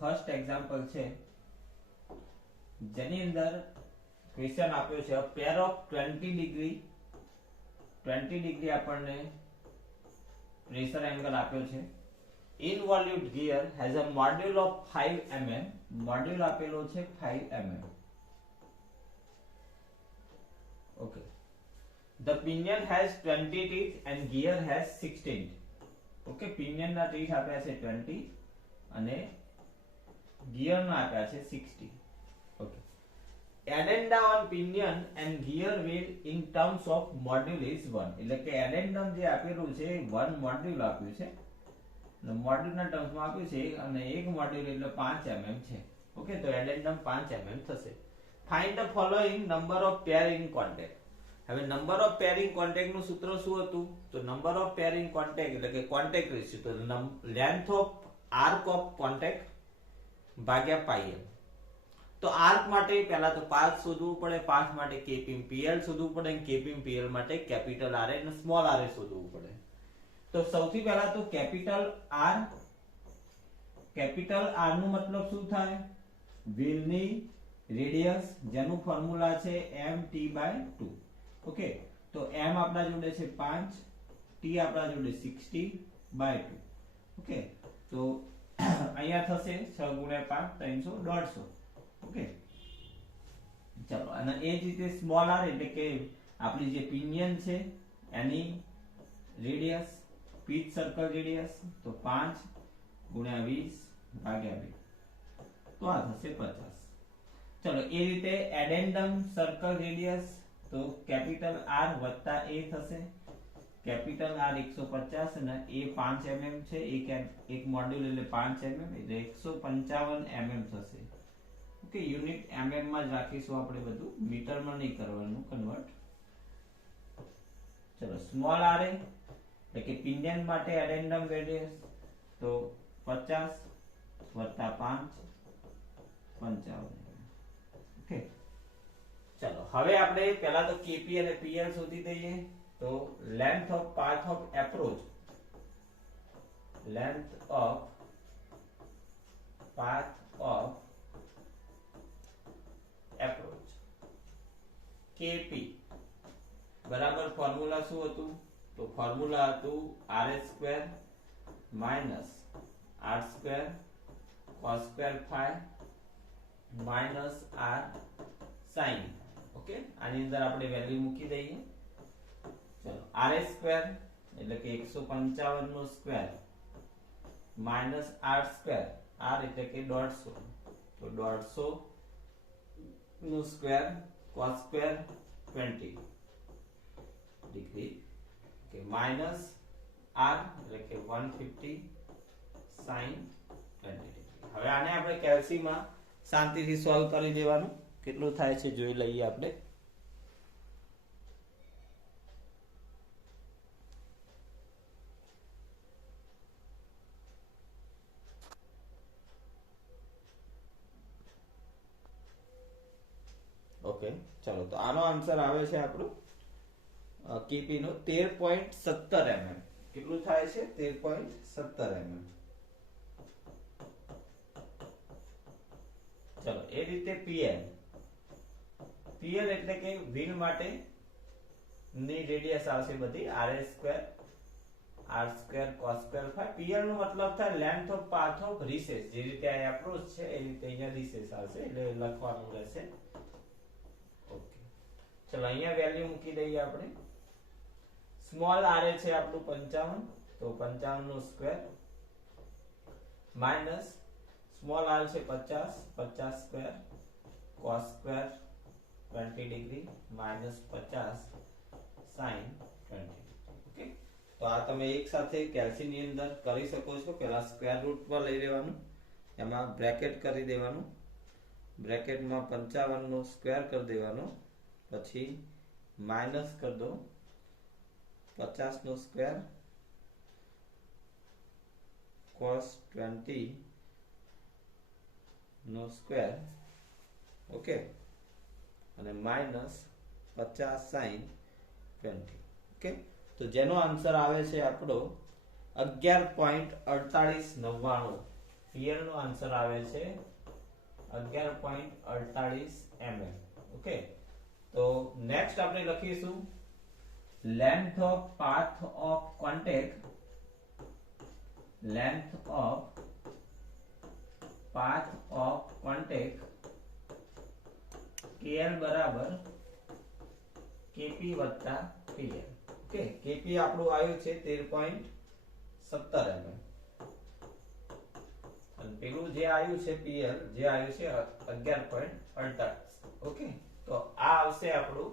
First example છે જેની અંદર ક્વેશ્ચન આપ્યો છે પેર ઓફ 20 ડિગ્રી આપણને પ્રેશર એંગલ આપ્યો છે. Involute gear has a module of 5 mm. Module આપેલો છે 5 mm. Okay. The pinion has 20 teeth and gear has 16. Okay, pinion ના ટીથ આપ્યા છે 20 અને ગિયર ના આપ્યા છે 60. Okay. Addendum on pinion and gear wheel in terms of module is 1. એટલે કે addendum જે આપેલું છે 1 મોડ્યુલ આપ્યું છે અને મોડ્યુલ ના ટર્મ્સ માં આપ્યું છે અને એક મોડ્યુલ એટલે 5 mm છે. ઓકે, તો addendum 5 mm થશે. Find the following number of pair in contact. હવે નંબર ઓફ પેરિંગ કોન્ટેક્ટ નું સૂત્ર શું હતું? તો નંબર ઓફ પેરિંગ કોન્ટેક્ટ એટલે કે કોન્ટેક્ટ રેશિયો, તો length of arc of contact ભાગ્યા પાઈ એમ. તો આર્ક માટે પહેલા તો પાથ શોધવું પડે, પાથ માટે કેપીએલ શોધવું પડે, કેપીએલ માટે કેપિટલ આર અને સ્મોલ આર શોધવું પડે. તો સૌથી પહેલા તો કેપિટલ આર નું મતલબ શું થાય? વ્હીલની રેડિયસ, જેનું ફોર્મ્યુલા છે mt/2. ઓકે, તો m આપણા જોડે છે 5, t આપણા જોડે 60/2. ઓકે, તો અહીંયા થશે 6 × 5 300 150. ઓકે, ચલો, અને એ જ રીતે સ્મોલ આર એટલે કે આપણી જે પિનિયન છે એની રેડિયસ, પીચ સર્કલ રેડિયસ, તો 5 × 20/2, તો આ થશે 50. ચલો, એ રીતે એડેન્ડમ સર્કલ રેડિયસ, તો કેપિટલ આર વત્તા એ થશે. કેપિટલ આર 150 અને એ 5 mm છે, એક મોડ્યુલ એટલે 5 mm એટલે 155 mm થશે. ઓકે, યુનિટ mm માં જ રાખીશું આપણે, બધું મીટરમાં નહીં કરવાનું કન્વર્ટ. ચલો, સ્મોલ આર એટલે કે પિનિયન માટે એડેન્ડમ રેડિયસ, તો 50 વત્તા 5 55. ઓકે, ચલો, હવે આપણે પહેલા તો કેપી અને પીએલ શોધી દઈએ. તો length of path of approach, length of path of approach KP બરાબર ફોર્મ્યુલા શું હતું? તો ફોર્મ્યુલા હતું r² - r² cos² phi minus r sin. Okay, આની અંદર આપણે વેલ્યુ મૂકી દઈએ. ચલો, r² એટલે કે 155 નો સ્ક્વેર માઈનસ r², r એટલે કે 150, તો 150 નો સ્ક્વેર cos² 20 ડિગ્રી, કે માઈનસ r એટલે કે 150 sin 20 ડિગ્રી. હવે આને આપણે કેલ્સીમાં શાંતિથી સોલ્વ કરી દેવાનું. કેટલું થાય છે જોઈ લઈએ આપણે. ઓકે, ચલો, તો આનો આન્સર આવે છે આપણું કેપી નો 13.17 mm. કેટલું થાય છે? 13.17 mm. ચલો, એ રીતે પીએલ એટલે કે વ્હીલ માટે ની રેડિયસ આવશે બધી r² cos² phi. પીએલ નો મતલબ થાય length of path of recess. જે રીતે આ એપ્રોચ છે એ રીતે અહીંયા રિસેસ આવશે, એટલે લખવાનું રહેશે. ઓકે, ચલો, અહીંયા વેલ્યુ મૂકી દઈએ આપણે. સ્મોલ r છે આપણું 55, તો 55 નો સ્ક્વેર માઈનસ સ્મોલ r છે 50, 50 square cos² 20 degree minus 50 sin 20. Okay, તો આ તમે એક સાથે કેલ્સીની અંદર કરી શકો છો. પહેલા સ્ક્વેર રૂટ પર લઈ લેવાનું, એમાં બ્રેકેટ કરી દેવાનું, બ્રેકેટમાં 55 નો સ્ક્વેર કરી દેવાનો, પછી માઈનસ કરી દો 50 નો સ્ક્વેર cos 20 નો સ્ક્વેર. ઓકે, અને માઈનસ 50 sin 20. ઓકે, તો જેનો આન્સર આવે છે આપણો 11.4899. પીએલ નો આન્સર આવે છે 11.48 mm. ઓકે, તો નેક્સ્ટ આપણે લખીશું length of path of contact, length of path of contact KL બરાબર KP વત્તા PL. ઓકે, KP આપણું આવ્યું છે 13.17 mm અને પેલું જે આવ્યું છે PL જે આવ્યું છે 11.48. ઓકે, તો આ આવશે આપણું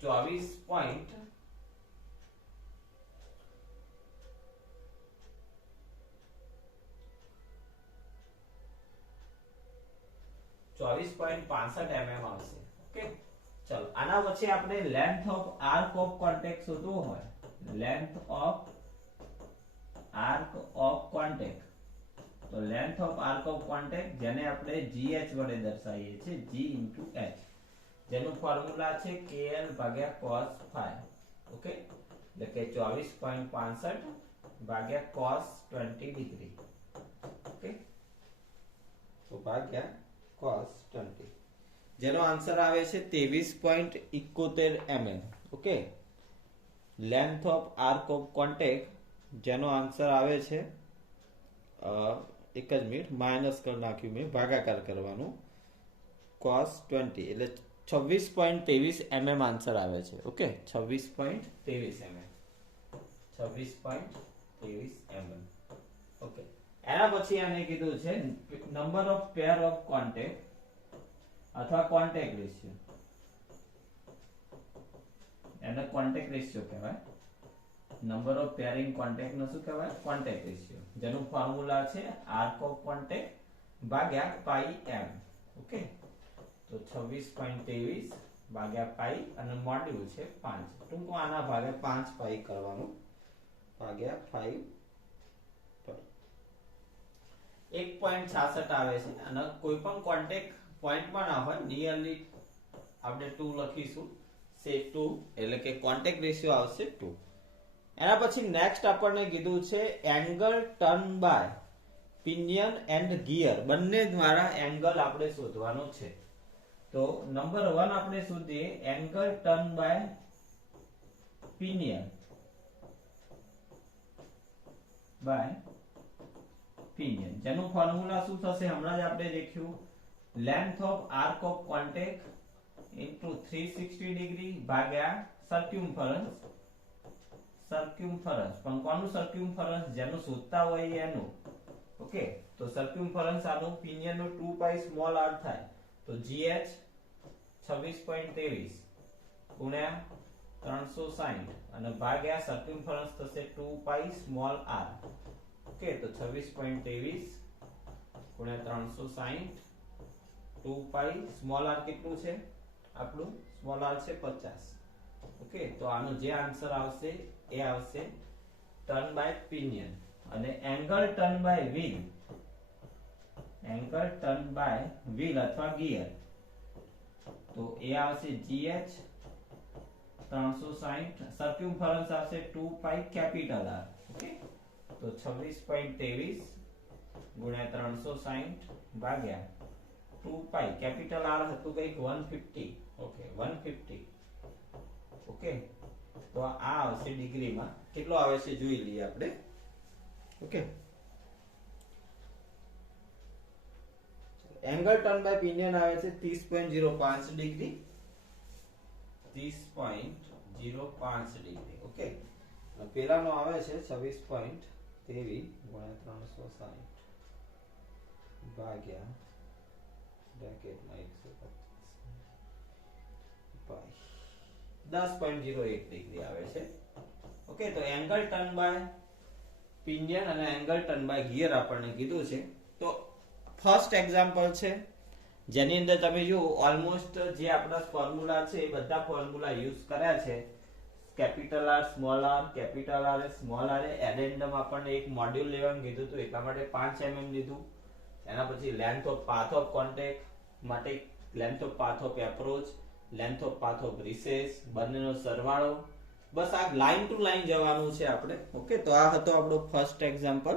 24.65 mm આવશે. ઓકે, ચલો આના પછી આપણે length of arc of contact શોધવું હોય, length of arc of contact, તો length of arc of contact જેને આપણે GH વડે દર્શાવીએ છીએ, G into H, જેનું ફોર્મ્યુલા છે KL ભાગ્યા cos phi. ઓકે, એટલે કે 24.65 ભાગ્યા cos 20 ડિગ્રી. ઓકે, તો ભાગ્યા cos 20, જેનો આન્સર આવે છે 23.71 mm. Okay, length of arc of contact જેનો આન્સર આવે છે એક જ મિનિટ માઇનસ કરી નાખ્યું મેં, ભાગાકાર કરવાનું, cos 20 એટલે 26.23 mm આન્સર આવે છે. Okay, 26.23 mm, 26.23 mm. ઓકે, એના પછી આને કીધું છે number of pair of contact અથવા કોન્ટેક્ટ રેશિયો, એને કોન્ટેક્ટ રેશિયો કહેવાય. નંબર ઓફ પેરિંગ કોન્ટેક્ટ નો શું કહેવાય? કોન્ટેક્ટ રેશિયો, જેનું ફોર્મ્યુલા છે આર્ક ઓફ કોન્ટેક્ટ ભાગ્યા પાઈ m. ઓકે, તો 26.23 ભાગ્યા પાઈ અને મોડ્યુલ છે 5, ટૂંકમાં આના ભાગે 5 પાઈ કરવાનું, ભાગ્યા 5 પર 1.66 આવે છે. અને કોઈ પણ કોન્ટેક્ટ પોઈન્ટમાં ના હોય, નિયરલી આપણે 2 લખીશું, સે 2 એટલે કે કોન્ટેક્ટ રેશિયો આવશે 2. એના પછી નેક્સ્ટ આપણને કીધું છે angle turn by pinion and gear, બંને દ્વારા એંગલ આપણે શોધવાનો છે. તો નંબર 1 આપણે શોધીએ એંગલ ટર્ન બાય પિનિયન જેનું ફોર્મ્યુલા શું થશે હમણાં જ આપણે દેખ્યું, length of arc of contact into 360 degree ભાગ્યા સર્ક્યુમ્ફરન્સ, પણ કોનું સર્ક્યુમ્ફરન્સ? જેનું શોધતા હોય એનું. ઓકે, તો સર્ક્યુમ્ફરન્સ આનું પિનિયન નું 2 પાઈ સ્મોલ r થાય, તો GH 26.23 ગુણ્યા 360 અને ભાગ્યા સર્ક્યુમ્ફરન્સ થશે 2 પાઈ સ્મોલ r. ઓકે, તો 26.23 ગુણ્યા 360, 2 પાઈ સ્મોલ r કેટલું છે આપણું? સ્મોલ r છે 50. ઓકે, તો આનો જે આન્સર આવશે એ આવશે ટર્ન બાય પિનિયન. અને angle turn by wheel, angle turn by wheel અથવા ગિયર, તો એ આવશે GH 360, સર્ક્યુમ્ફરન્સ આવશે 2 પાઈ કેપિટલ R. ઓકે, તો 26.23 ગુણ્યા 360 ભાગ્યા 2 પાઈ કેપિટલ R હતું કંઈક 150. ઓકે, 150. ઓકે, તો આ આવશે ડિગ્રીમાં કેટલો આવે છે જોઈ લઈએ આપણે. Okay, angle turn by pinion આવે છે 30.05 ડિગ્રી, 30.05 ડિગ્રી. ઓકે, અને પેલાનો આવે છે 26.23 ગુણ્યા 360 ભાગ્યા બ્રેકેટમાં 10.01 ડિગ્રી આવે છે. ઓકે, તો એંગલ ટર્ન બાય પિનિયન અને એંગલ ટર્ન બાય ગિયર આપણને કીધું છે. તો ફર્સ્ટ એક્ઝામ્પલ છે જેની અંદર તમે જો ઓલમોસ્ટ જે આપણા ફોર્મ્યુલા છે એ બધા ફોર્મ્યુલા યુઝ કર્યા છે. Capital R small r, capital R small r. એડેન્ડમ આપણને એક મોડ્યુલ લેવાનું કીધું હતું, એટલા માટે 5 mm લીધું. એના પછી length of path of contact માટે length of path of approach, length of path of recess, બંનેનો સરવાળો. બસ આ લાઈન ટુ લાઈન જવાનું છે આપણે. ઓકે, તો આ હતો આપણો ફર્સ્ટ એક્ઝામ્પલ.